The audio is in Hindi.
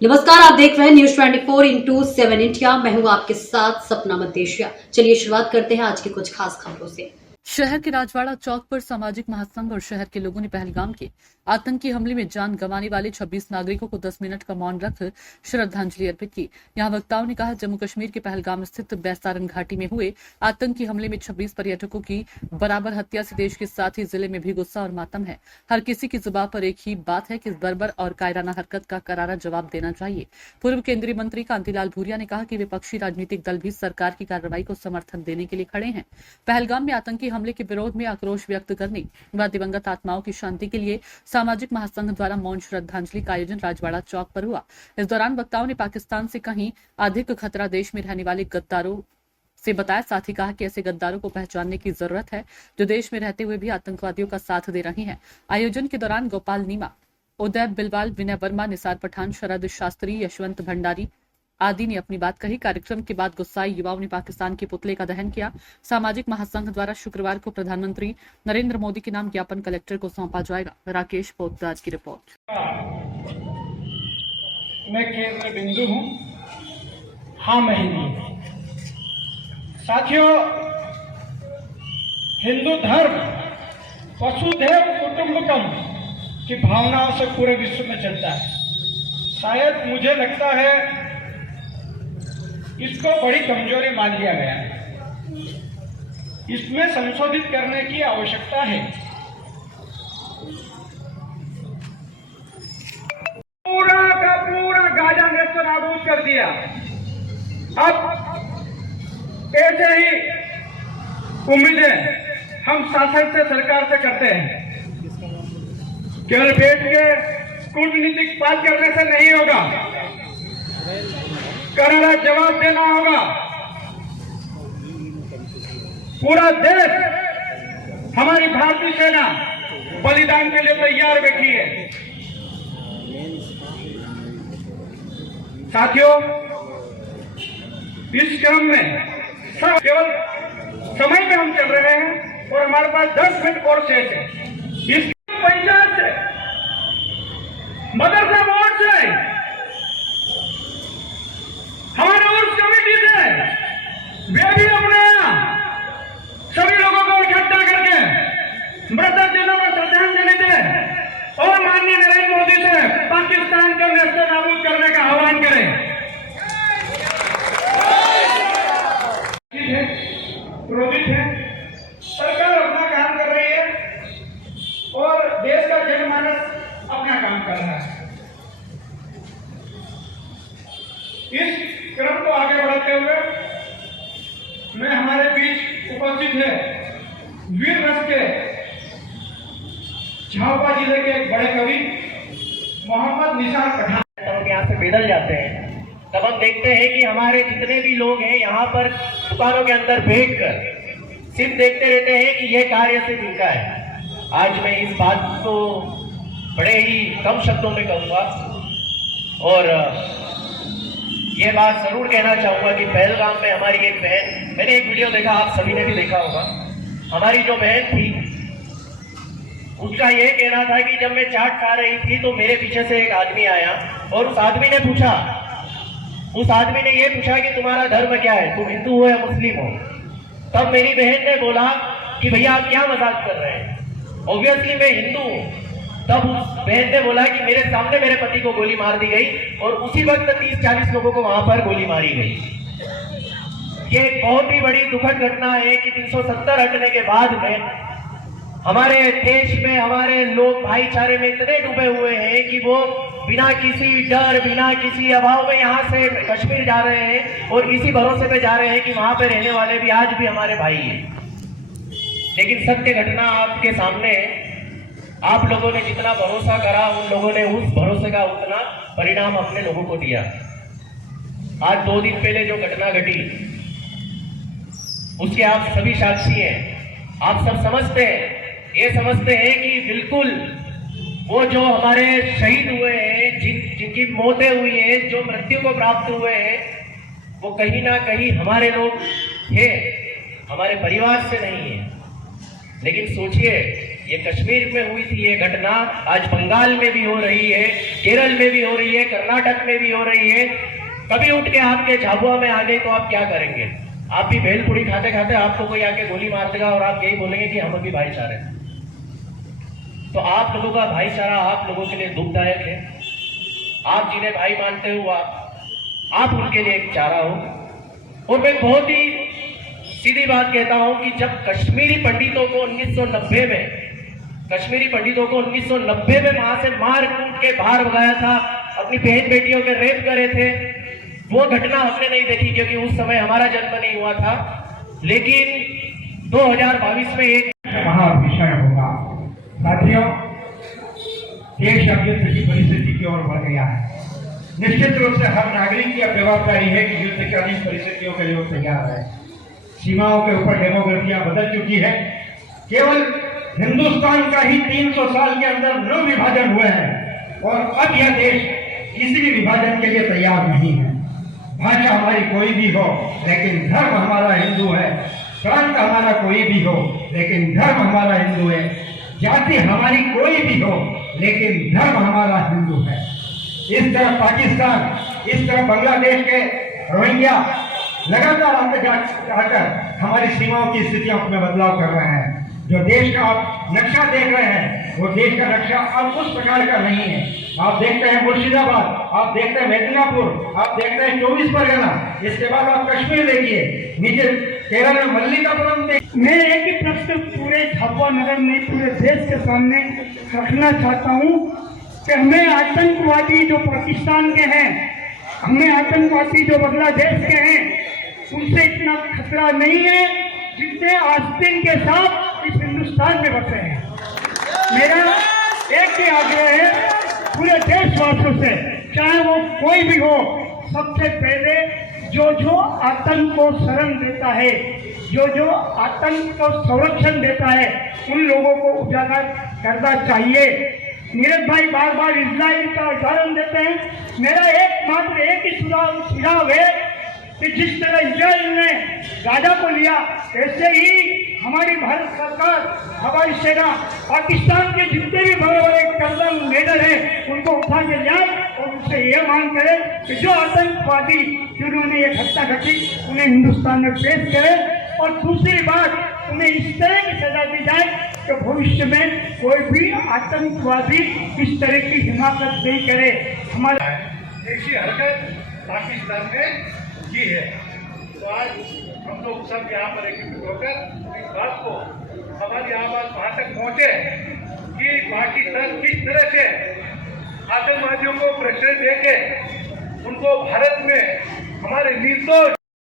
नमस्कार, आप देख रहे हैं न्यूज 24/7 इंडिया। मैं हूं आपके साथ सपना मदेशिया। चलिए शुरुआत करते हैं आज की कुछ खास खबरों से। शहर के राजवाड़ा चौक पर सामाजिक महासंघ और शहर के लोगों ने पहलगाम के आतंकी हमले में जान गंवाने वाले 26 नागरिकों को 10 मिनट का मौन रख श्रद्धांजलि अर्पित की। यहां वक्ताओं ने कहा, जम्मू कश्मीर के पहलगाम स्थित बैसारन घाटी में हुए आतंकी हमले में 26 पर्यटकों की बराबर हत्या से देश के साथ ही जिले में भी गुस्सा और मातम है। हर किसी की जुबान पर एक ही बात है कि इस बर्बर और कायराना हरकत का करारा जवाब देना चाहिए। पूर्व केंद्रीय मंत्री कांतिलाल भूरिया ने कहा कि विपक्षी राजनीतिक दल भी सरकार की कार्रवाई को समर्थन देने के लिए खड़े हैं। पहलगाम में आतंकी हमले के विरोध में आक्रोश व्यक्त करने व दिवंगत आत्माओं की शांति के लिए सामाजिक महासंघ द्वारा मौन श्रद्धांजलि का आयोजन राजवाड़ा चौक पर हुआ। इस दौरान वक्ताओं ने पाकिस्तान से कहीं अधिक खतरा देश में रहने वाले गद्दारों से बताया। साथ ही कहा कि ऐसे गद्दारों को पहचानने की जरूरत है जो देश में रहते हुए भी आतंकवादियों का साथ दे रहे हैं। आयोजन के दौरान गोपाल नीमा, उदय बिलवाल, विनय वर्मा, निसार पठान, शरद शास्त्री, यशवंत भंडारी आदि ने अपनी बात कही। कार्यक्रम के बाद गुस्साए युवाओं ने पाकिस्तान के पुतले का दहन किया। सामाजिक महासंघ द्वारा शुक्रवार को प्रधानमंत्री नरेंद्र मोदी के नाम ज्ञापन कलेक्टर को सौंपा जाएगा। राकेश पोद्दार की रिपोर्ट। मैं केंद्र बिंदु हूं। हाँ, मैं हिंदू हूं। साथियों, हिंदू धर्म वसुधैव कुटुंबकम की भावनाओं से पूरे विश्व में चलता है। शायद मुझे लगता है इसको बड़ी कमजोरी मान लिया गया है। इसमें संशोधित करने की आवश्यकता है। पूरा का पूरा गाजा नेस्त नाबूद कर दिया। अब ऐसे ही उम्मीदें हम शासन से, सरकार से करते हैं। केवल बैठ के कूटनीतिक बात करने से नहीं होगा, करारा जवाब देना होगा। पूरा देश, हमारी भारतीय सेना बलिदान के लिए तैयार बैठी है। साथियों, इस क्रम में केवल समय में हम चल रहे हैं और हमारे पास 10 मिनट और शेष है। इस पंचायत से, मदरसा बोर्ड से, हमारे उर्स कमेटी से, वे भी अपने सभी लोगों को इकट्ठा करके मृतक जनों को श्रद्धांजलि दें और माननीय नरेंद्र मोदी से पाकिस्तान को नेस्त नाबूद करने का आह्वान करें। क्रोधित है, सरकार अपना काम कर रही है और देश का जनमानस अपना काम कर रहा है। इस क्रम को आगे बढ़ाते हुए मैं हमारे बीच उपस्थित है वीर रस के झाबुआ जिले के एक बड़े कवि मोहम्मद निसार पठान। हम यहाँ से पैदल जाते हैं तब हम देखते हैं कि हमारे जितने भी लोग हैं यहाँ पर दुकानों के अंदर बैठकर सिर्फ देखते रहते हैं कि यह कार्य से जिनका है। आज मैं इस बात को बड़े ही कम शब्दों में कहूँगा और यह बात जरूर कहना चाहूंगा कि पहलगाम में हमारी एक बहन, मैंने एक वीडियो देखा, आप सभी ने भी देखा होगा, हमारी जो बहन थी उसका यह कहना था कि जब मैं चाट खा रही थी तो मेरे पीछे से एक आदमी आया और उस आदमी ने ये पूछा कि तुम्हारा धर्म क्या है, तुम हिंदू हो या मुस्लिम हो। तब मेरी बहन ने बोला कि भैया आप क्या मजाक कर रहे हैं, ऑब्वियसली मैं हिंदू हूँ। तब उस बहन ने बोला कि मेरे सामने मेरे पति को गोली मार दी गई और उसी वक्त 30-40 लोगों को वहां पर गोली मारी गई। ये एक बहुत ही बड़ी दुखद घटना है कि 370 हटने के बाद में हमारे देश में हमारे लोग भाईचारे में इतने डूबे हुए हैं कि वो बिना किसी डर, बिना किसी अभाव में यहाँ से कश्मीर जा रहे हैं और इसी भरोसे पे जा रहे हैं कि वहां पे रहने वाले भी आज भी हमारे भाई हैं। लेकिन सत्य घटना आपके सामने है। आप लोगों ने जितना भरोसा करा, उन लोगों ने उस भरोसे का उतना परिणाम अपने लोगों को दिया। आज 2 दिन पहले जो घटना घटी उसके आप सभी साक्षी हैं। आप सब समझते हैं, ये समझते हैं कि बिल्कुल वो जो हमारे शहीद हुए हैं, जिनकी मौतें हुई हैं, जो मृत्यु को प्राप्त हुए हैं, वो कहीं ना कहीं हमारे लोग हैं, हमारे परिवार से नहीं है। लेकिन सोचिए ये कश्मीर में हुई थी ये घटना, आज बंगाल में भी हो रही है, केरल में भी हो रही है, कर्नाटक में भी हो रही है। कभी उठ के आपके झाबुआ में आ गई तो आप क्या करेंगे? आप भी भेलपुरी खाते खाते आपको कोई आके गोली मार देगा और आप यही बोलेंगे कि हम भी भाईचारे। तो आप लोगों का भाईचारा आप लोगों के लिए दुखदायक है। आप जिन्हें भाई मानते हो आप उनके लिए एक चारा हो। और मैं बहुत ही सीधी बात कहता हूं कि जब कश्मीरी पंडितों को 1990 में वहां से मार कूट के बाहर भगाया था, अपनी बहन बेटियों के रेप करे थे, वो घटना हमने नहीं देखी क्योंकि उस समय हमारा जन्म नहीं हुआ था। लेकिन 2022 में एक महाभीषण होगा। साथियों, देश अब युद्ध की परिस्थिति की ओर बढ़ गया है। निश्चित रूप से हर नागरिक की अब जवाबदारी है कि युद्धकालीन परिस्थितियों के लिए तैयार है। सीमाओं के ऊपर डेमोग्राफियां बदल चुकी है। केवल हिंदुस्तान का ही 300 साल के अंदर 9 विभाजन हुए हैं और अब यह देश किसी भी विभाजन के लिए तैयार नहीं है। भाषा हमारी कोई भी हो लेकिन धर्म हमारा हिंदू है। प्रांत हमारा कोई भी हो लेकिन धर्म हमारा हिंदू है। जाति हमारी कोई भी हो लेकिन धर्म हमारा हिंदू है। इस तरफ पाकिस्तान, इस तरफ बांग्लादेश के रोहिंग्या लगातार आकर हमारी सीमाओं की स्थितियों में बदलाव कर रहे हैं। जो देश का आप नक्शा देख रहे हैं वो देश का नक्शा अब उस प्रकार का नहीं है। आप देखते हैं मुर्शिदाबाद, आप देखते हैं मेदिनीपुर, आप देखते हैं 24 परगना, इसके बाद आप कश्मीर देखिए, नीचे केरल में मल्लिकापुरम देखिए। मैं एक ही प्रश्न पूरे झाबुआ नगर में पूरे देश के सामने रखना चाहता हूँ कि हमें आतंकवादी जो पाकिस्तान के हैं, हमें आतंकवादी जो बांग्लादेश के हैं, उनसे इतना खतरा नहीं है जितने आस्तीन के साथ इस हिंदुस्तान में बसे हैं। मेरा एक ही आग्रह है पूरे देशवासियों से, चाहे वो कोई भी हो, सबसे पहले जो आतंक को शरण देता है, जो आतंक को संरक्षण देता है, उन लोगों को उजागर करना चाहिए। नीरज भाई बार बार इजराइल का उदाहरण देते हैं। मेरा एक ही सुझाव है कि जिस तरह इजराइल ने गाजा को लिया, ऐसे ही हमारी भारत सरकार, हवाई सेना, पाकिस्तान के जितने भी बड़े बड़े कर्नल लीडर हैं उनको उठा के जाए और उनसे ये मांग करे कि जो आतंकवादी जिन्होंने ये घटना घटी उन्हें हिंदुस्तान में पेश करे। और दूसरी बात, उन्हें इस तरह की सजा दी जाए कि भविष्य में कोई भी आतंकवादी इस तरह की हिमाकत नहीं करे। हमारा ऐसी हरकत पाकिस्तान ने की है। तो आज हम लोग सब यहाँ पर एकत्रित होकर इस बात को, हमारी आवाज वहाँ तक पहुँचे कि पाकिस्तान किस तरह से आतंकवादियों को प्रेशर देके उनको भारत में हमारे निर्दोष